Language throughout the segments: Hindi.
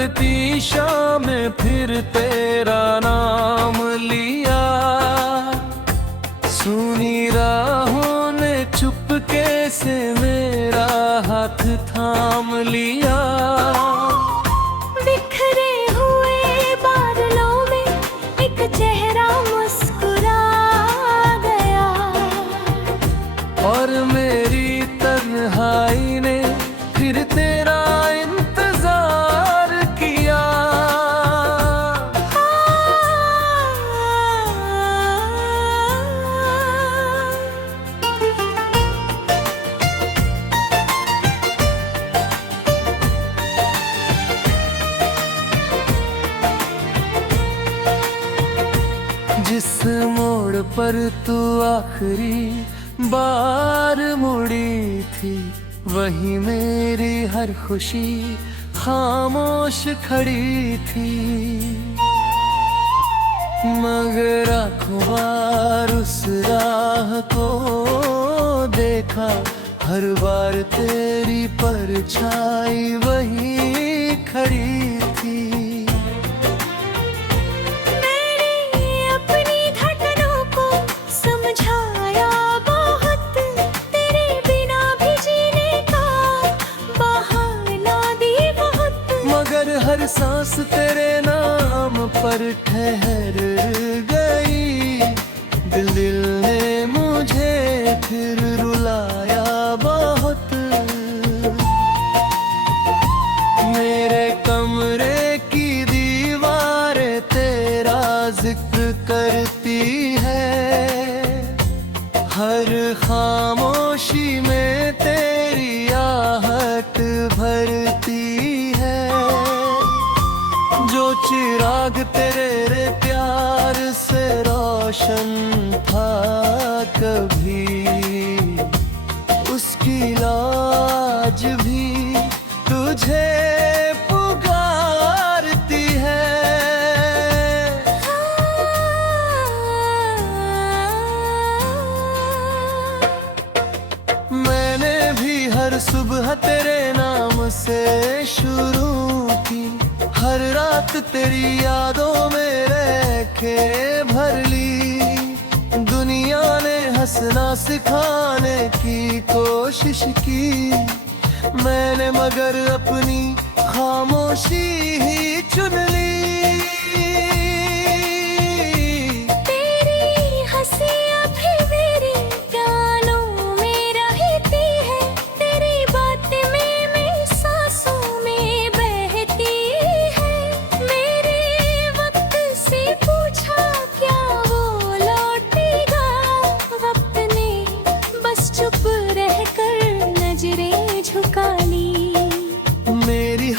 ढलती शाम में फिर तेरा नाम लिया। सुनी राहों ने चुपके से मेरा हाथ थाम लिया। बिखरे हुए बादलों में एक चेहरा मुस्कुरा गया, और मेरी तन्हाई ने फिर तेरा इंतजार किया। जिस मोड़ पर तू आखिरी बार मुड़ी थी, वही मेरी हर खुशी खामोश खड़ी थी। मगर आँखों बार उस राह को देखा, हर बार तेरी परछाई वही खड़ी थी। हर सांस तेरे नाम पर ठहर गई। दिल ने मुझे फिर रुलाया बहुत। मेरे कमरे की दीवारें तेरा जिक्र करती है। हर खामोशी में तेरी आहट भरती है। जो चिराग तेरे प्यार से रोशन था कभी, उसकी लाज भी तुझे पुकारती है। मैंने भी हर सुबह तेरे नाम से शुरू की। हर रात तेरी यादों में रह के भर ली। दुनिया ने हंसना सिखाने की कोशिश की, मैंने मगर अपनी खामोशी ही चुन ली।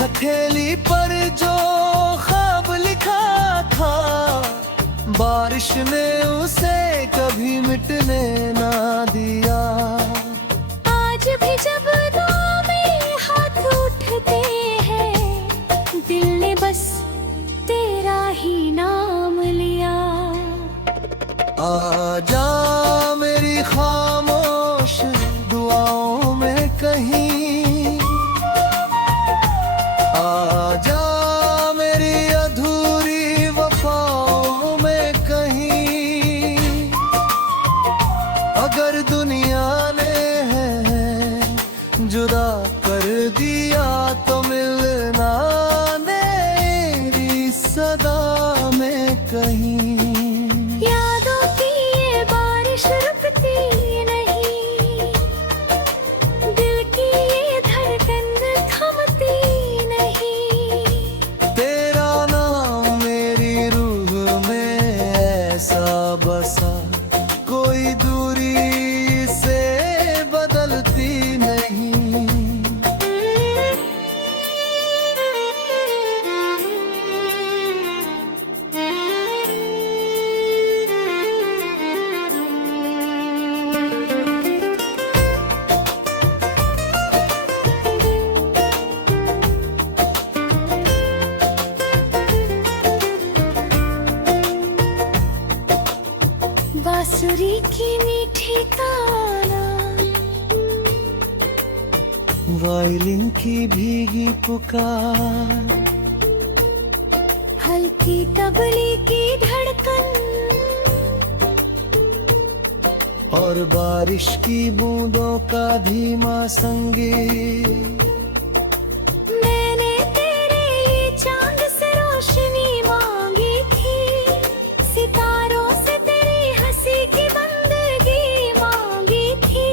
हथेली पर जो ख्वाब लिखा था, बारिश ने उसे कभी मिटने ना दिया। आज भी जब दुआ में हाथ उठते हैं, दिल ने बस तेरा ही नाम लिया। आजा मेरी खामोश दुआओं में कहीं, आजा मेरी अधूरी वफाओं में कहीं। अगर दुनिया ने है जुदा कर दिया, तो मिलना मेरी सदा में कहीं। यादों की ये बारिश रुकती नहीं, दिल की ये धड़कन थमती नहीं। तेरा नाम मेरी रूह में ऐसा बसा, कोई दूरी से बदलती नहीं। बांसुरी की मीठी ताना, वायलिन की भीगी पुकार, की तबले की धड़कन और बारिश की बूंदों का धीमा संगीत। मैंने तेरे लिए चांद से रोशनी मांगी थी, सितारों से तेरी हंसी की बंदगी मांगी थी।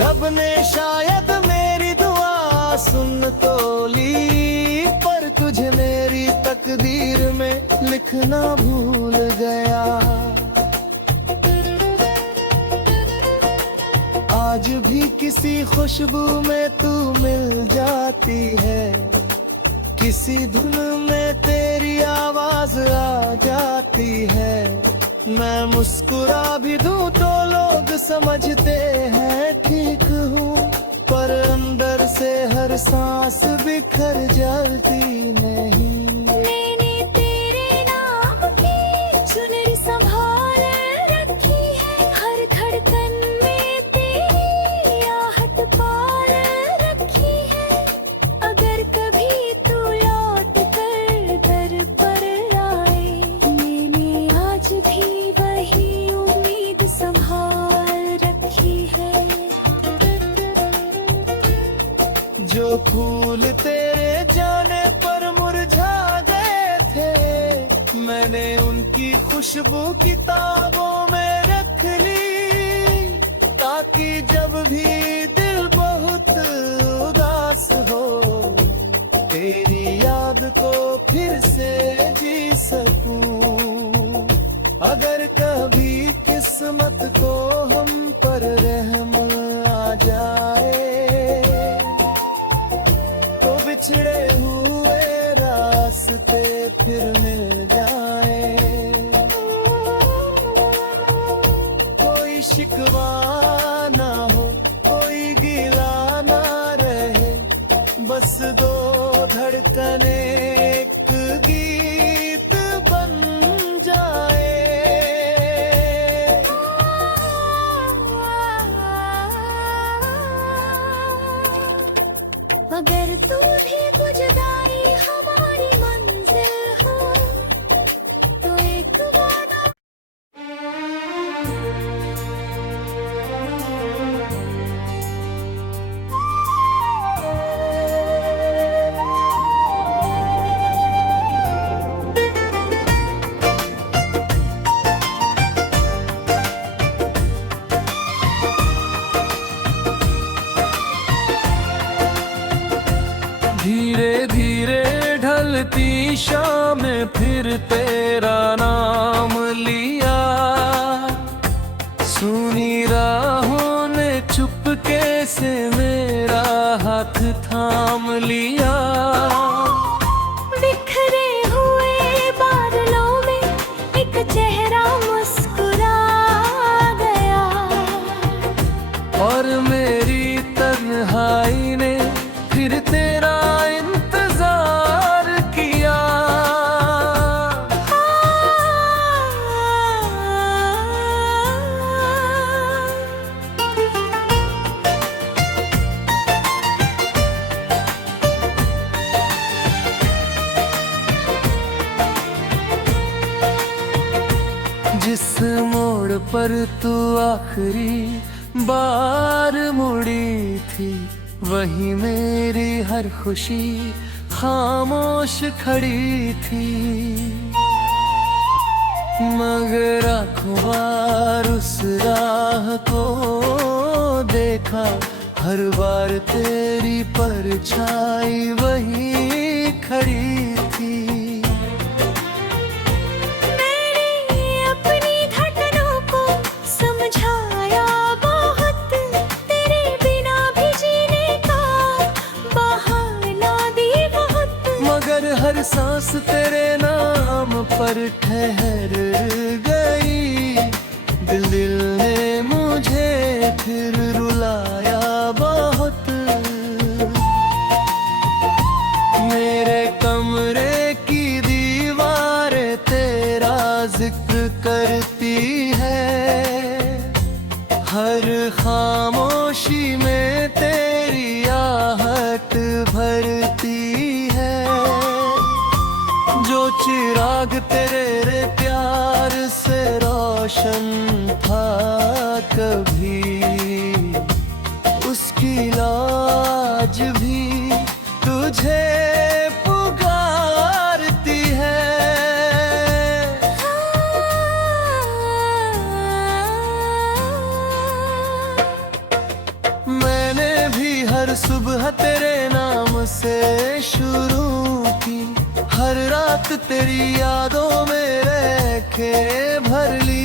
रब ने शायद मेरी दुआ सुन तो ली, पर तुझे मेरी तकदीर में लिखना भूल गया। आज भी किसी खुशबू में तू मिल जाती है, किसी धुन में तेरी आवाज आ जाती है। मैं मुस्कुरा भी दूं तो लोग समझते हैं ठीक हूँ, पर अंदर से हर सांस बिखर जाती नहीं। मैंने तेरे नाम की चुनरी संभाल रखी है, हर धड़कन में तेरी आहट पाल रखी है। अगर कभी तू लौट कर दर पर आए, मैंने आज भी वही उम्मीद संभाल रखी है। जो फूल तेरे जाने पर मुरझा गए थे, मैंने उनकी खुशबू किताबों में रख ली, ताकि जब भी दिल बहुत उदास हो, तेरी याद को फिर से जी सकूं। अगर कभी किस्मत को हम पर रहम आ जाए, तो बिछड़े हुए रास्ते फिर मिल जाए। कोई शिकवा ना हो, कोई गिला ना रहे, बस दो धड़कने एक गीत बन जाए। अगर तू भी गुजराई हमारी मंजिल हो, तो एक वादा। धीरे धीरे ढलती शाम में फिर तेरा नाम लिया, सुनी राहों ने चुपके से मेरा हाथ थाम लिया। बिखरे हुए बादलों में एक चेहरा मुस्कुरा गया, और मेरी तन्हाई ने फिर तेरा इंतजार किया। जिस मोड़ पर तू आखिरी बार मुड़ी थी, वही मेरी हर खुशी खामोश खड़ी थी। मगर आँखों बार उस राह को देखा, हर बार तेरी परछाई वही खड़ी थी। मैंने अपनी धड़कनों को समझाया बहुत, तेरे बिना भी जीने का बहाना दी बहुत। मगर हर सांस तेरे नाम पर ठहर गई, दिल ने मुझे फिर रुलाया बहुत। मेरे कमरे की दीवारें तेरा जिक्र करती है, हर खामोशी में तेरी आहट भरती है। जो चिर रोशन था कभी, उसकी लाज भी तुझे पुकारती है। मैंने भी हर सुबह तेरे नाम से शुरू की, हर रात तेरी यादों में रह के भर ली।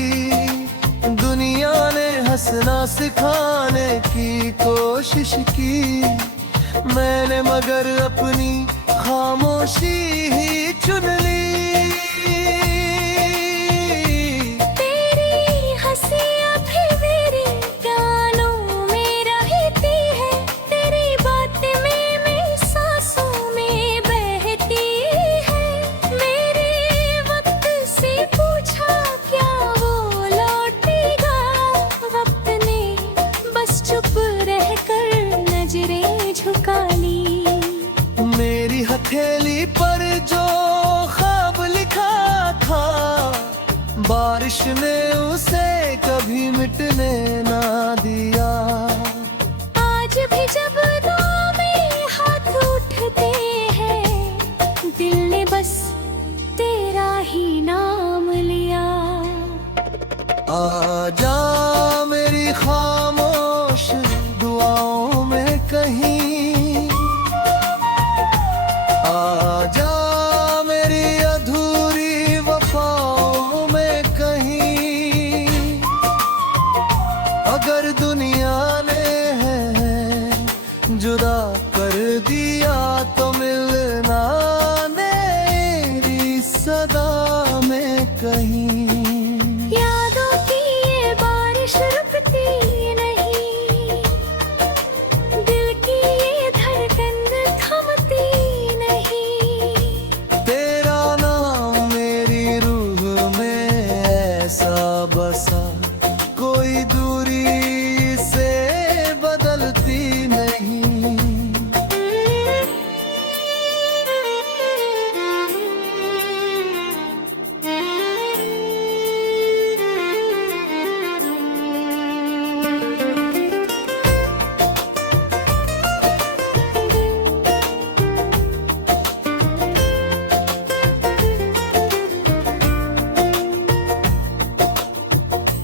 दुनिया ने हंसना सिखाने की कोशिश की, मैंने मगर अपनी खामोशी ही चुन ली। तेरी हंसी अभी मेरे कानों में रहती है, तेरी बातें मेरी सांसों में बहती है। मेरे वक्त से पूछा क्या वो लौटेगा, वक्त ने बस चुप रहकर नजरें झुका ली। मेरी हथेली पर जो ख्वाब लिखा था, बारिश ने उसे कभी मिटने ना दिया। आज भी जब दुआ में हाथ उठते हैं, दिल ने बस तेरा ही नाम लिया। आजा मेरी खामोश दुआओं में कहीं, आजा मेरी अधूरी वफाओं में कहीं। अगर दुनिया ने है जुदा कर दिया तो मिलना मेरी सदा में कहीं। यादों की ये बारिश रुकती नहीं, दिल की ये धड़कन थमती नहीं। तेरा नाम मेरी रूह में ऐसा बसा, कोई दूरी से बदलती नहीं।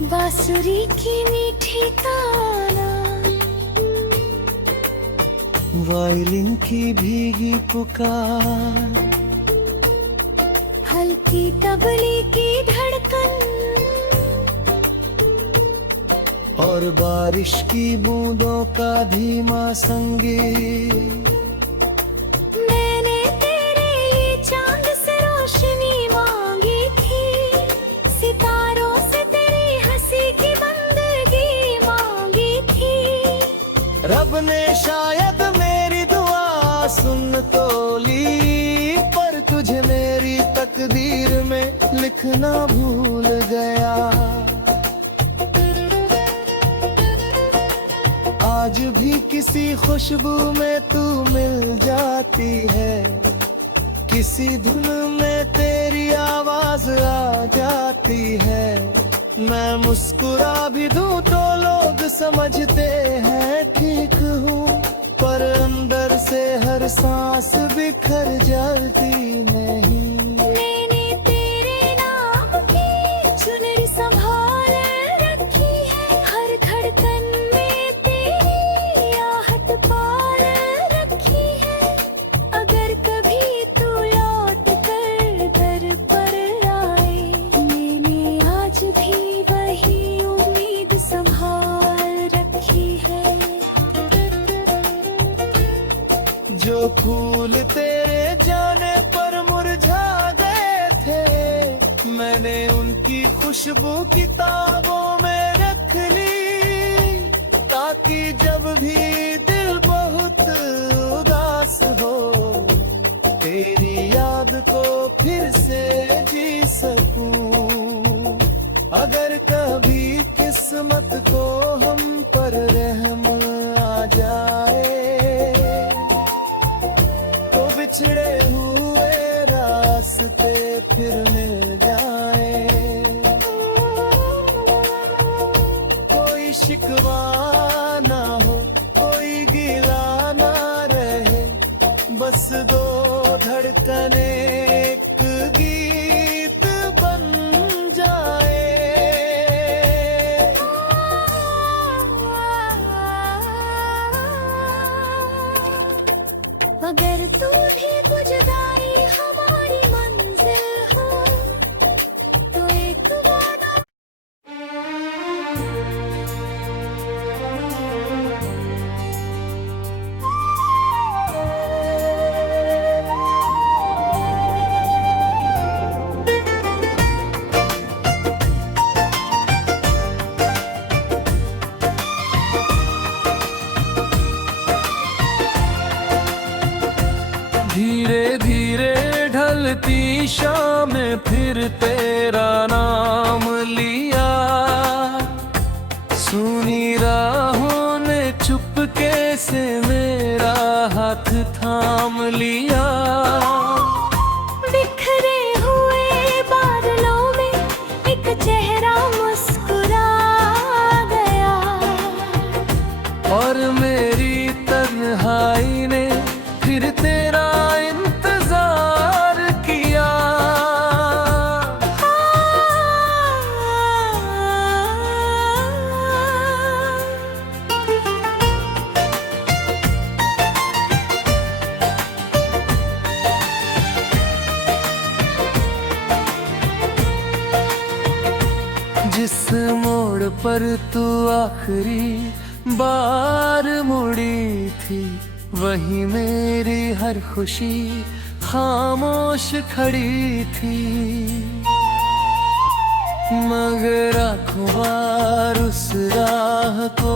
बांसुरी की मीठी ताना, वायलिन की भीगी पुकार, हल्की तबले की धड़कन, और बारिश की बूंदों का धीमा संगीत। मैंने तेरे लिए चांद से रोशनी मांगी थी, सितारों से तेरी हंसी की बंदगी मांगी थी। रब ने शायद मेरी दुआ सुन तो ली, पर तुझे मेरी तकदीर में लिखना भूल गया। आज भी किसी खुशबू में तू मिल जाती है, किसी धुन में तेरी आवाज आ जाती है। मैं मुस्कुरा भी दूं तो लोग समझते हैं ठीक हूँ, पर अंदर से हर सांस बिखर जाती नहीं। मैंने तेरे नाम की चुनरी संभाल रखी है, हर धड़कन में तेरी आहट पाल रखी है। अगर कभी तू लौट कर दर पर आए, मैंने आज भी वही उम्मीद संभाल रखी है। जो फूल तेरे जाने पर मुरझा गए थे, मैंने उनकी खुशबू किताबों में रख ली, ताकि जब भी दिल बहुत उदास हो, तेरी याद को फिर से जी सकूं। अगर कभी किस्मत को हम पर रहम आ जाए, तो बिछड़े हुए रास्ते फिर मिल जाए। शिकवा ना हो, कोई गिला ना रहे, बस दो धड़कने एक गीत बन जाए। अगर तू भी गुजराई हमारी मंजिल हो, तो एक वादा। धीरे धीरे ढलती शाम में फिर तेरा नाम लिया, सुनी राहों ने चुपके से मेरा हाथ थाम लिया। बिखरे हुए बादलों में एक चेहरा मुस्कुरा गया, और मेरी तन्हाई ने फिर तेरा इंतजार किया। जिस मोड़ पर तू आखिरी बार मुड़ी थी, वही मेरी हर खुशी खामोश खड़ी थी। मगर आँखों बार उस राह को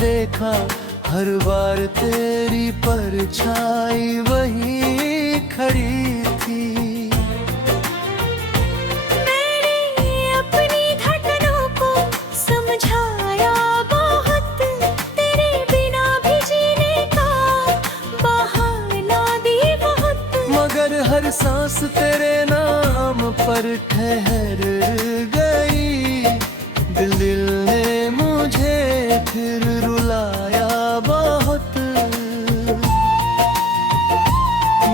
देखा, हर बार तेरी परछाई वही खड़ी थी। हर सांस तेरे नाम पर ठहर गई, दिल ने मुझे फिर रुलाया बहुत।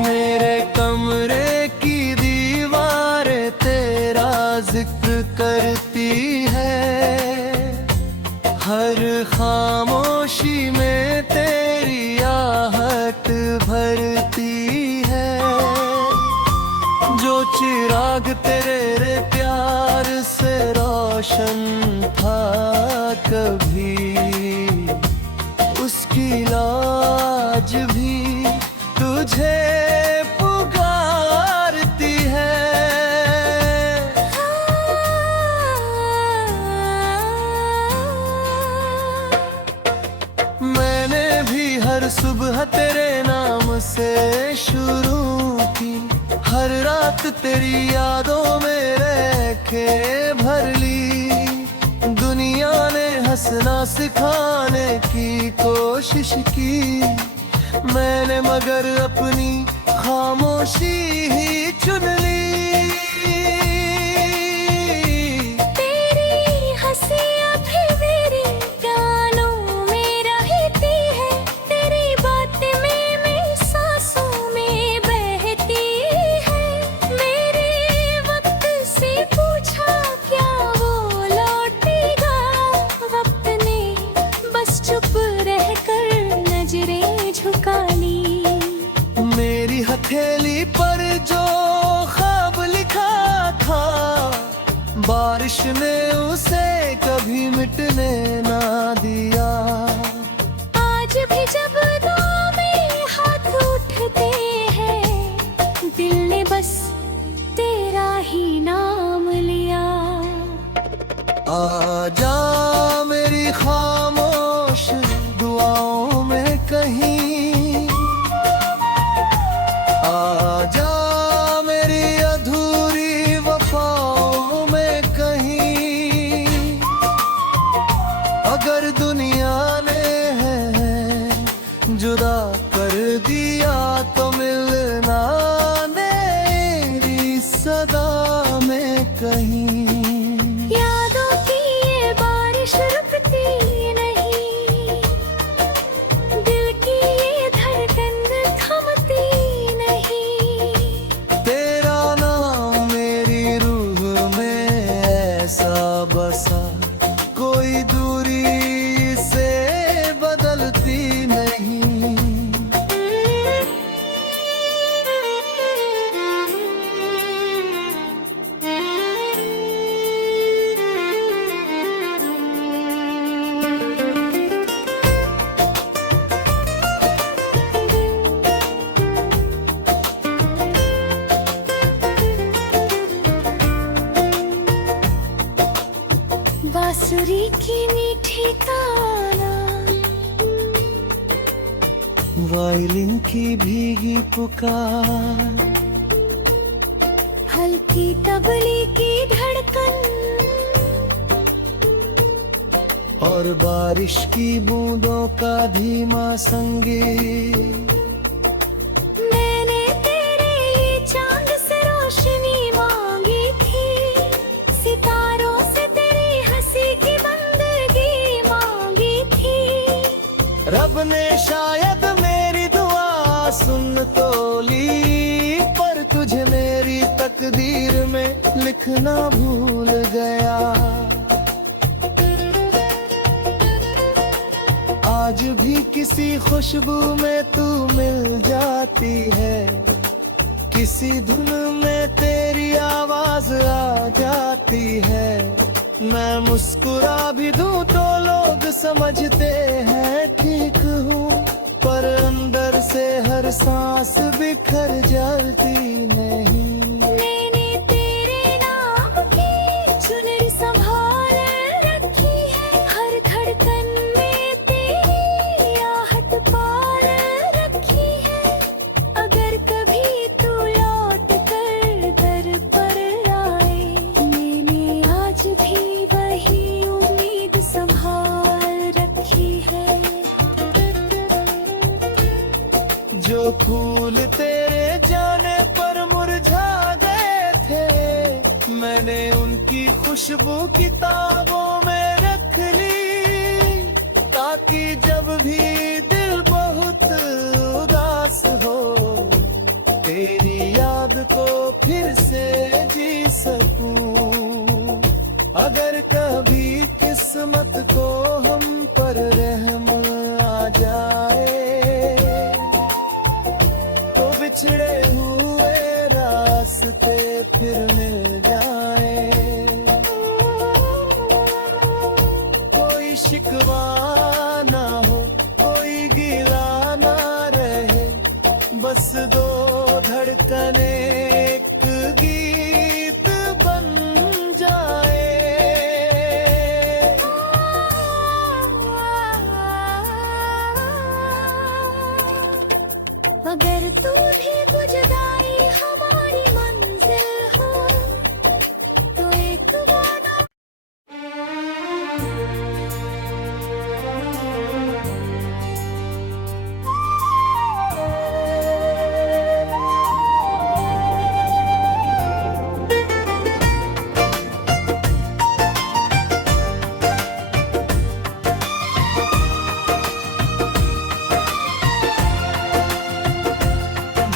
मेरे कमरे की दीवारें तेरा जिक्र करती है, हर खामोशी में तेरी आहट भरती है। जो चिराग तेरे प्यार से रोशन था कभी, उसकी लाज भी तुझे पुकारती है। मैंने भी हर सुबह तेरे नाम से शुरू की, हर रात तेरी यादों में रह के भर ली। दुनिया ने हंसना सिखाने की कोशिश की, मैंने मगर अपनी खामोशी ही चुन ली। तेरी हंसी अभी मेरे कानों में रहती है, तेरी बातें में सांसों में बहती है। मेरे वक्त से पूछा क्या वो लौटेगा, वक्त ने बस चुप रहकर नजरें झुका ली। मेरी हथेली पर जो ख्वाब लिखा था, बारिश ने उसे कभी मिटने ना दिया। आज भी जब दुआ में हाथ उठते हैं, दिल ने बस तेरा ही नाम लिया। आजा मेरी खामोश दुआओं में कहीं, आजा मेरी अधूरी वफाओं में कहीं। अगर दुनिया ने है जुदा कर दिया, तो मिलना मेरी सदा में कहीं। यादों की ये बारिश बांसुरी की मीठी ताना, वायलिन की भीगी पुकार, हल्की तबले की धड़कन, और बारिश की बूंदों का धीमा संगीत। मैंने तेरे लिए चांद से रोशनी मांगी थी, सितारों से तेरी हंसी की बंदगी मांगी थी। रब ने शायद मेरी दुआ सुन तो ली, पर तुझे मेरी तकदीर में लिखना भूल गया। आज भी किसी खुशबू में तू मिल जाती है, किसी धुन में तेरी आवाज आ जाती है। मैं मुस्कुरा भी दूं तो लोग समझते हैं ठीक हूँ, पर अंदर से हर सांस बिखर जाती नहीं। मैंने तेरे नाम की चुनरी संभाल रखी है, हर धड़कन में तेरी आहट पाल रखी है। अगर कभी तू लौट कर दर पर आए, मैंने आज भी वही उम्मीद संभाल रखी है। जो फूल तेरे जाने पर मुरझा गए थे, मैंने उनकी खुशबू किताबों में रख ली, ताकि जब भी दिल बहुत उदास हो, तेरी याद को फिर से जी सकूं। अगर कभी किस्मत को हम पर रहम आ जाए, तो बिछड़े हुए रास्ते फिर मिल जाए। कोई शिकवा ना हो, कोई गिला ना रहे, बस दो धड़कने एक गीत बन जाए। अगर तू भी गुजदाई हमारी मंजिल हो, तो एक वादा।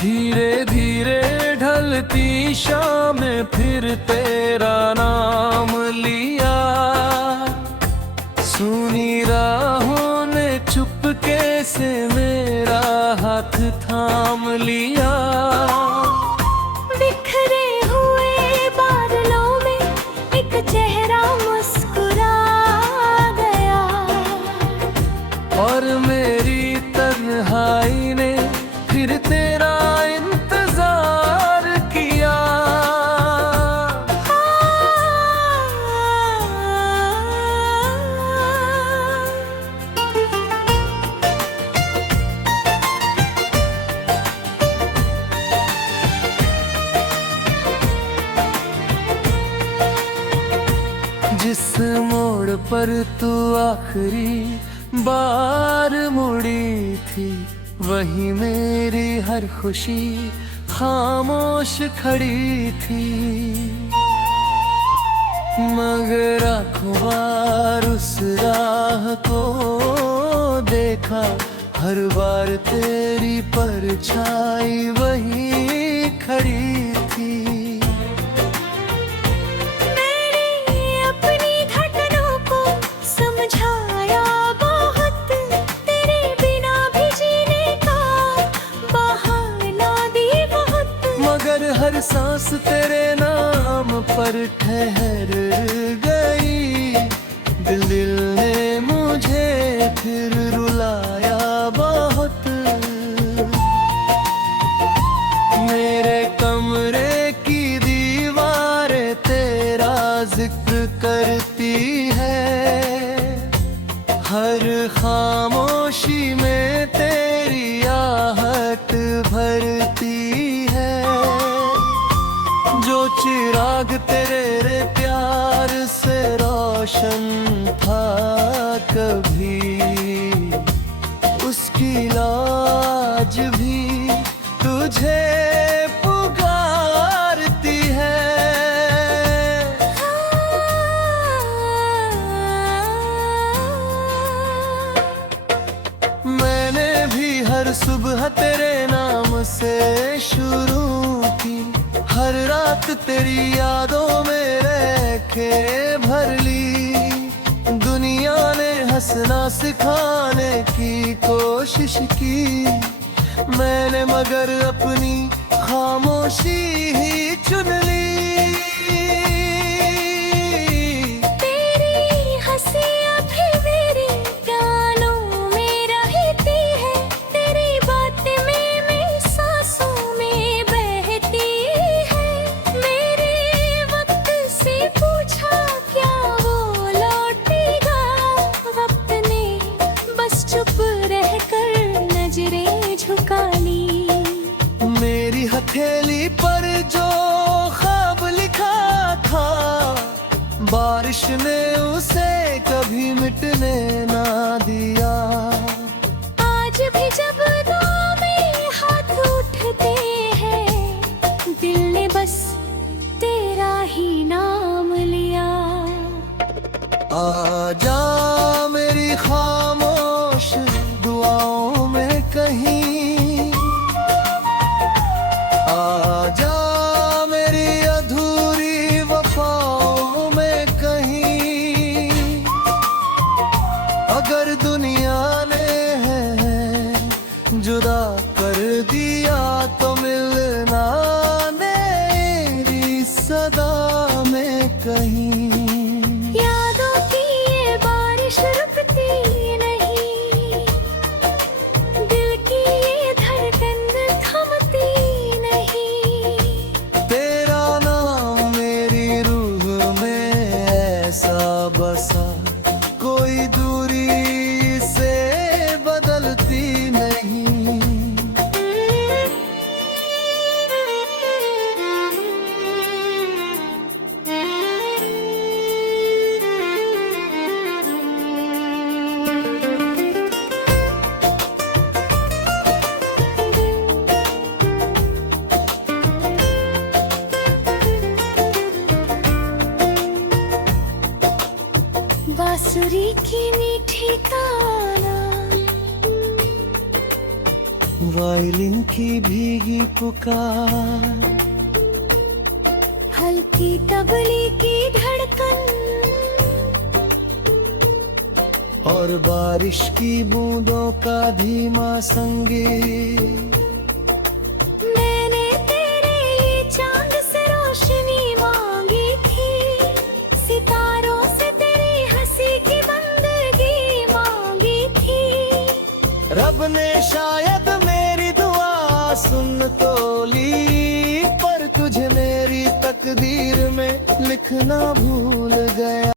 धीरे धीरे ढलती शाम में फिर तेरा नाम लिया, सुनी राहों ने चुपके से मेरा हाथ थाम लिया। बिखरे हुए बादलों में एक चेहरा मुस्कुरा गया, और मेरी तन्हाई ने फिर तेरा इंतजार किया। जिस मोड़ पर तू आखिरी बार मुड़ी थी, वही मेरी हर खुशी खामोश खड़ी थी। मगर आँखों बार उस राह को देखा, हर बार तेरी परछाई वही खड़ी थी। मैंने अपनी धड़कनों को समझाया बहुत, तेरे बिना भी जीने का बहाना दी बहुत। मगर हर सांस तेरे नाम पर ठहर गई, दिल ने मुझे फिर रुलाया बहुत। मेरे कमरे की दीवारें तेरा जिक्र करती है, हर खामोशी में तेरी आहट भरती है। जो चिराग तेरे प्यार से रोशन था कभी, उसकी लाज भी तुझे पुकारती है। मैंने भी हर सुबह तेरे नाम से शुरू की, हर रात तेरी यादों में रह के भर ली। दुनिया ने हंसना सिखाने की कोशिश की, मैंने मगर अपनी खामोशी ही चुन ली। तेरी हंसी अभी मेरे कानों में रहती है, तेरी बातें मेरी सांसों में बहती है। मेरे वक्त से पूछा क्या वो लौटेगा, वक्त ने बस चुप रहकर नजरें झुका ली। मेरी हथेली पर जो ख्वाब लिखा था, बारिश ने उसे कभी मिटने ना दिया। आज भी जब दुआ में हाथ उठते हैं, दिल ने बस तेरा ही नाम लिया। आजा मेरी खामोश दुआओं में कहीं, आजा मेरी अधूरी वफाओं में कहीं। अगर दुनिया ने है जुदा कर दिया तो मिलना मेरी सदा में कहीं। यादों की ये बारिश रुकती नहीं, दिल की ये धड़कन थमती नहीं। तेरा नाम मेरी रूह में ऐसा बसा, कोई दूरी से बदलती नहीं। बांसुरी की मीठी ताना, वायलिन की भीगी पुकार, हल्की तबले की धड़कन, और बारिश की बूंदों का धीमा संगीत। मैंने तेरे लिए चांद से रोशनी मांगी थी, सितारों से तेरी हंसी की बंदगी मांगी थी। रब ने शायद मेरी दुआ सुन तो ली, पर तुझे मेरी तकदीर में लिखना भूल गया।